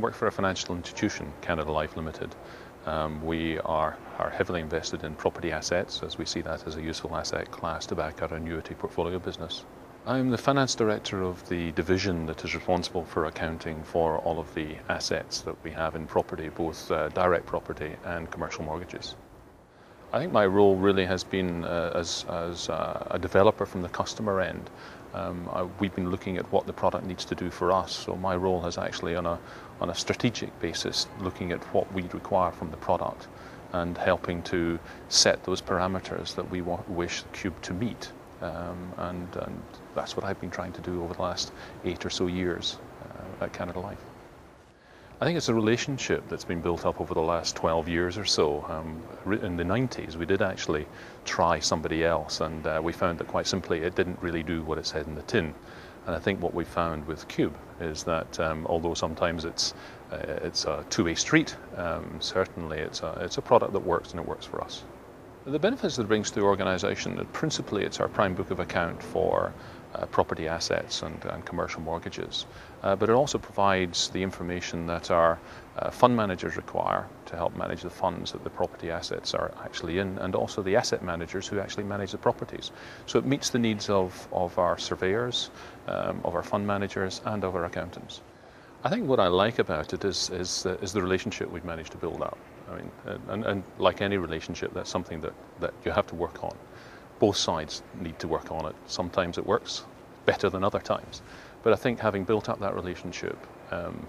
work for a financial institution, Canada Life Limited. We are heavily invested in property assets, as we see that as a useful asset class to back our annuity portfolio business. I'm the finance director of the division that is responsible for accounting for all of the assets that we have in property, both direct property and commercial mortgages. I think my role really has been as a developer from the customer end. We've been looking at what the product needs to do for us, so my role is actually on a strategic basis, looking at what we require from the product and helping to set those parameters that we wish Cube to meet. And that's what I've been trying to do over the last 8 or so years at Canada Life. I think it's a relationship that's been built up over the last 12 years or so. In the 90s, we did actually try somebody else, and we found that quite simply it didn't really do what it said in the tin. And I think what we found with Cube is that although sometimes it's a two-way street, certainly it's a product that works, and it works for us. The benefits that it brings to the organisation, principally it's our prime book of account for property assets and commercial mortgages. But it also provides the information that our fund managers require to help manage the funds that the property assets are actually in, and also the asset managers who actually manage the properties. So it meets the needs of our surveyors, of our fund managers, and of our accountants. I think what I like about it is the relationship we've managed to build up. I mean, and like any relationship, that's something that you have to work on. Both sides need to work on it. Sometimes it works better than other times. But I think having built up that relationship,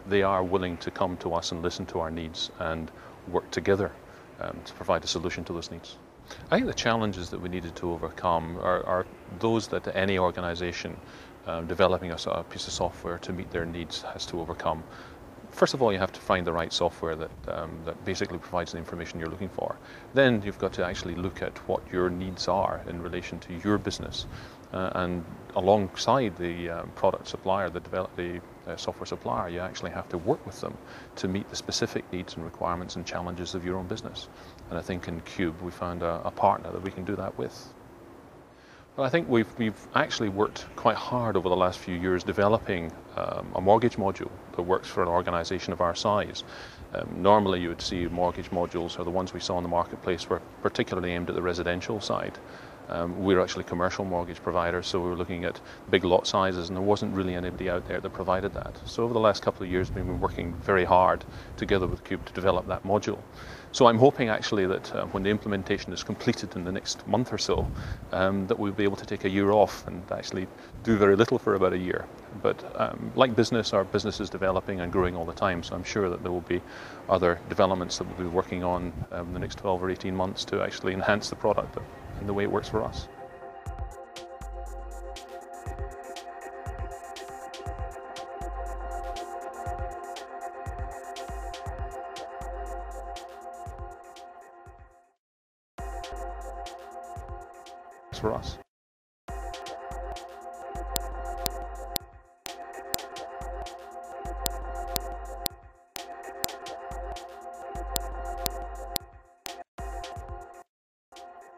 they are willing to come to us and listen to our needs and work together to provide a solution to those needs. I think the challenges that we needed to overcome are those that any organisation developing a piece of software to meet their needs has to overcome. First of all, you have to find the right software that basically provides the information you're looking for. Then you've got to actually look at what your needs are in relation to your business. And alongside the product supplier, the software supplier, you actually have to work with them to meet the specific needs and requirements and challenges of your own business. And I think in Cube we found a partner that we can do that with. Well, I think we've actually worked quite hard over the last few years developing a mortgage module that works for an organisation of our size. Normally you would see mortgage modules, or the ones we saw in the marketplace, were particularly aimed at the residential side. We're actually commercial mortgage providers, so we were looking at big lot sizes, and there wasn't really anybody out there that provided that. So over the last couple of years we've been working very hard together with Cube to develop that module. So I'm hoping actually that when the implementation is completed in the next month or so, that we'll be able to take a year off and actually do very little for about a year. But like business, our business is developing and growing all the time, so I'm sure that there will be other developments that we'll be working on in the next 12 or 18 months to actually enhance the product and the way it works for us. For us.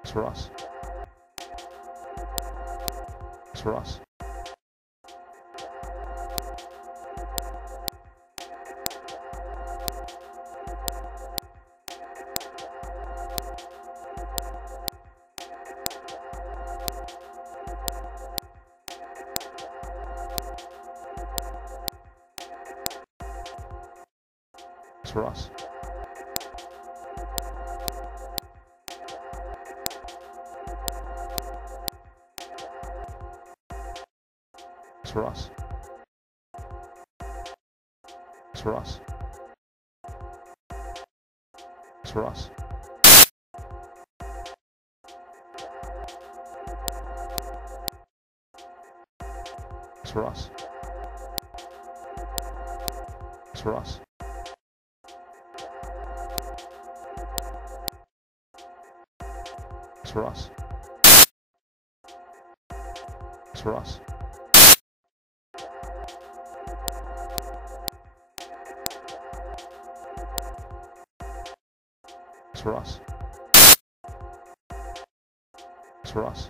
For us. For us. For us. For us. For us. For us. For us. For us. For us. For us. For us. For us.